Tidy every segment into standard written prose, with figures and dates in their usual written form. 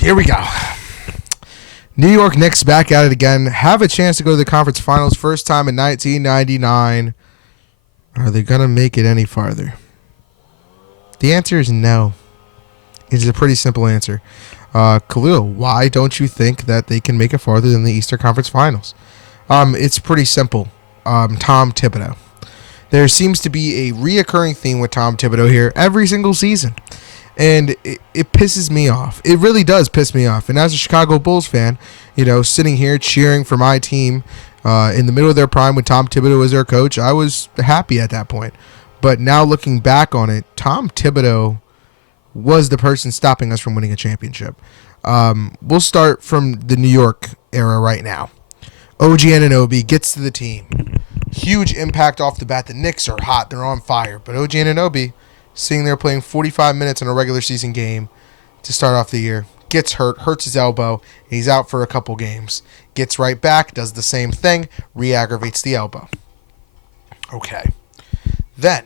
Here we go. New York Knicks back at it again. Have a chance to go to the conference finals. First time in 1999. Are they going to make it any farther? The answer is no. It's a pretty simple answer. Khalil, why don't you think that they can make it farther than the Eastern Conference Finals? It's pretty simple. Tom Thibodeau. There seems to be a reoccurring theme with Tom Thibodeau here every single season. And it pisses me off. It really does piss me off. And as a Chicago Bulls fan, sitting here cheering for my team in the middle of their prime when Tom Thibodeau was their coach, I was happy at that point. But now looking back on it, Tom Thibodeau was the person stopping us from winning a championship. We'll start from the New York era right now. OG Anunoby gets to the team. Huge impact off the bat. The Knicks are hot. They're on fire. But OG Anunoby, sitting there playing 45 minutes in a regular season game to start off the year, gets hurts his elbow, and he's out for a couple games. Gets right back, does the same thing, re-aggravates the elbow. Okay. Then,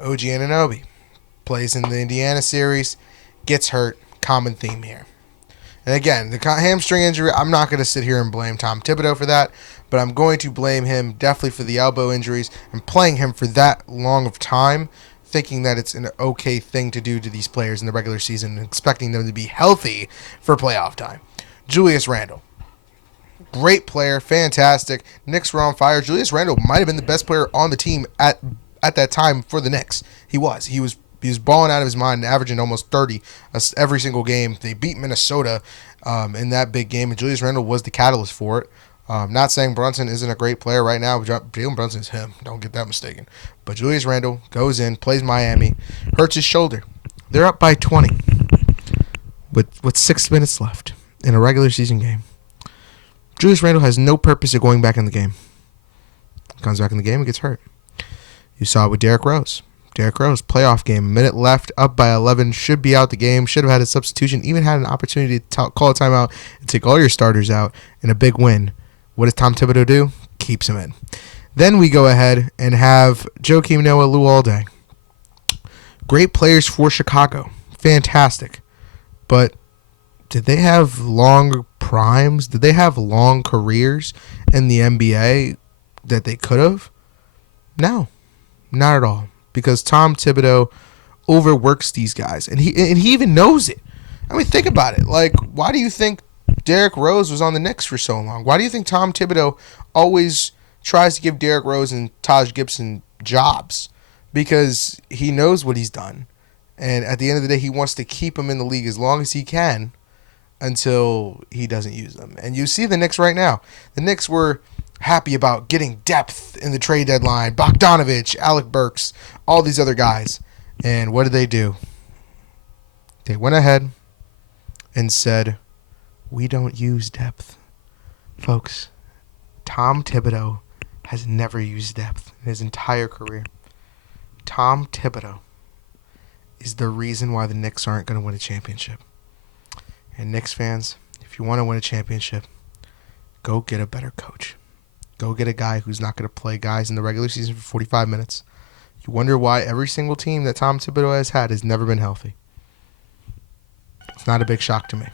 OG Anunoby plays in the Indiana series, gets hurt, common theme here. And again, the hamstring injury, I'm not going to sit here and blame Tom Thibodeau for that, but I'm going to blame him definitely for the elbow injuries and playing him for that long of time, thinking that it's an okay thing to do to these players in the regular season and expecting them to be healthy for playoff time. Julius Randle. Great player, fantastic. Knicks were on fire. Julius Randle might have been the best player on the team at that time for the Knicks. He was balling out of his mind, averaging almost 30 every single game. They beat Minnesota in that big game, and Julius Randle was the catalyst for it. Not saying Brunson isn't a great player right now. Jalen Brunson is him. Don't get that mistaken. But Julius Randle goes in, plays Miami, hurts his shoulder. They're up by 20 with 6 minutes left in a regular season game. Julius Randle has no purpose of going back in the game. Comes back in the game and gets hurt. You saw it with Derrick Rose. Derrick Rose, playoff game, a minute left, up by 11, should be out the game, should have had a substitution, even had an opportunity to call a timeout and take all your starters out in a big win. What does Tom Thibodeau do? Keeps him in. Then we go ahead and have Joakim Noah, Lou Alday. Great players for Chicago. Fantastic. But did they have long primes? Did they have long careers in the NBA that they could have? No, not at all. Because Tom Thibodeau overworks these guys, and he even knows it. I mean, think about it. Like, why do you think Derrick Rose was on the Knicks for so long? Why do you think Tom Thibodeau always tries to give Derrick Rose and Taj Gibson jobs? Because he knows what he's done, and at the end of the day, he wants to keep them in the league as long as he can until he doesn't use them. And you see the Knicks right now. The Knicks were happy about getting depth in the trade deadline. Bogdanovich, Alec Burks, all these other guys. And what did they do? They went ahead and said, we don't use depth. Folks, Tom Thibodeau has never used depth in his entire career. Tom Thibodeau is the reason why the Knicks aren't going to win a championship. And Knicks fans, if you want to win a championship, go get a better coach. Go get a guy who's not going to play guys in the regular season for 45 minutes. You wonder why every single team that Tom Thibodeau has had has never been healthy. It's not a big shock to me.